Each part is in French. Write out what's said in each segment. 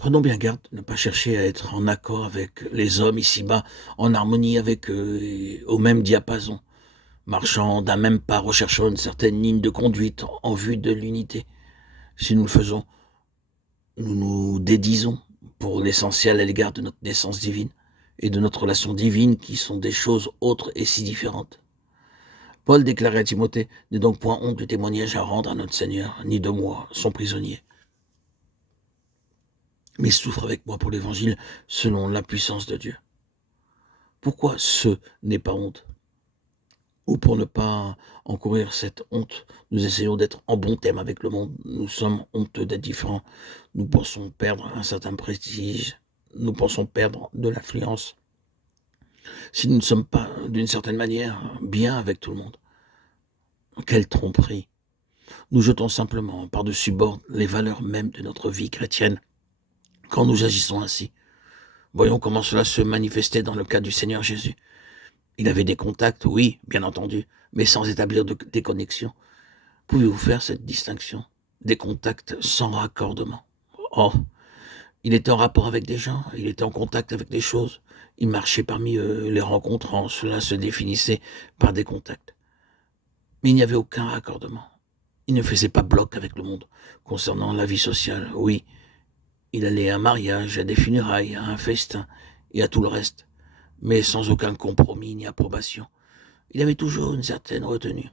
Prenons bien garde de ne pas chercher à être en accord avec les hommes ici-bas, en harmonie avec eux et au même diapason, marchant d'un même pas, recherchant une certaine ligne de conduite en vue de l'unité. Si nous le faisons, nous nous dédisons pour l'essentiel à l'égard de notre naissance divine et de notre relation divine qui sont des choses autres et si différentes. Paul déclarait à Timothée, « N'aie donc point honte du témoignage à rendre à notre Seigneur, ni de moi, son prisonnier, mais souffre avec moi pour l'Évangile selon la puissance de Dieu. » Pourquoi ce n'est pas honte? Ou pour ne pas encourir cette honte, nous essayons d'être en bon terme avec le monde. Nous sommes honteux d'être différents. Nous pensons perdre un certain prestige. Nous pensons perdre de l'influence. Si nous ne sommes pas, d'une certaine manière, bien avec tout le monde, quelle tromperie! Nous jetons simplement par-dessus bord les valeurs mêmes de notre vie chrétienne quand nous agissons ainsi. Voyons comment cela se manifestait dans le cas du Seigneur Jésus. Il avait des contacts, oui, bien entendu, mais sans établir des connexions. Pouvez-vous faire cette distinction? Des contacts sans raccordement. Oh, il était en rapport avec des gens, il était en contact avec des choses. Il marchait parmi eux, les rencontrant, cela se définissait par des contacts. Mais il n'y avait aucun raccordement. Il ne faisait pas bloc avec le monde. Concernant la vie sociale, oui, il allait à un mariage, à des funérailles, à un festin et à tout le reste, mais sans aucun compromis ni approbation. Il avait toujours une certaine retenue.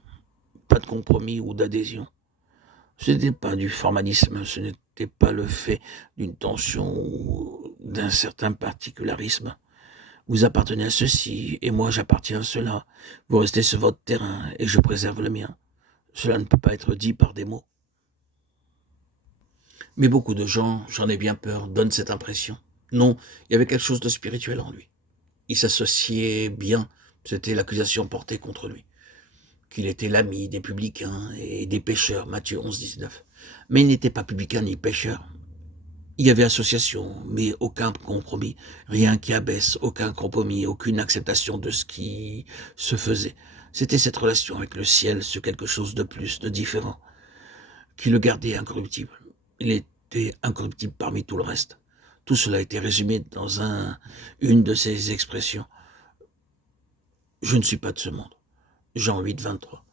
Pas de compromis ou d'adhésion. Ce n'était pas du formalisme, ce n'était pas le fait d'une tension ou d'un certain particularisme. Vous appartenez à ceci, et moi j'appartiens à cela. Vous restez sur votre terrain, et je préserve le mien. Cela ne peut pas être dit par des mots. Mais beaucoup de gens, j'en ai bien peur, donnent cette impression. Non, il y avait quelque chose de spirituel en lui. Il s'associait bien, c'était l'accusation portée contre lui, qu'il était l'ami des publicains et des pécheurs, Matthieu 11, 19. Mais il n'était pas publicain ni pécheur. Il y avait association, mais aucun compromis, rien qui abaisse, aucun compromis, aucune acceptation de ce qui se faisait. C'était cette relation avec le ciel, ce quelque chose de plus, de différent, qui le gardait incorruptible. Il était incorruptible parmi tout le reste. Tout cela était résumé dans une de ces expressions. Je ne suis pas de ce monde. Jean 8, 23.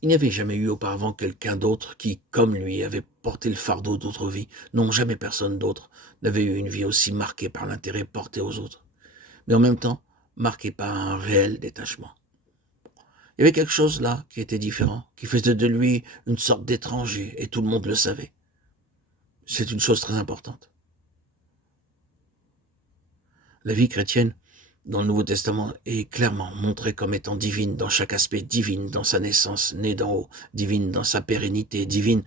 Il n'y avait jamais eu auparavant quelqu'un d'autre qui, comme lui, avait porté le fardeau d'autres vies. Non, jamais personne d'autre n'avait eu une vie aussi marquée par l'intérêt porté aux autres, mais en même temps marquée par un réel détachement. Il y avait quelque chose là qui était différent, qui faisait de lui une sorte d'étranger, et tout le monde le savait. C'est une chose très importante. La vie chrétienne, dans le Nouveau Testament, est clairement montrée comme étant divine dans chaque aspect, divine dans sa naissance, née d'en haut, divine dans sa pérennité, divine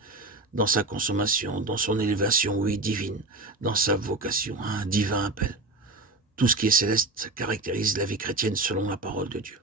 dans sa consommation, dans son élévation, oui, divine, dans sa vocation, un divin appel. Tout ce qui est céleste caractérise la vie chrétienne selon la parole de Dieu.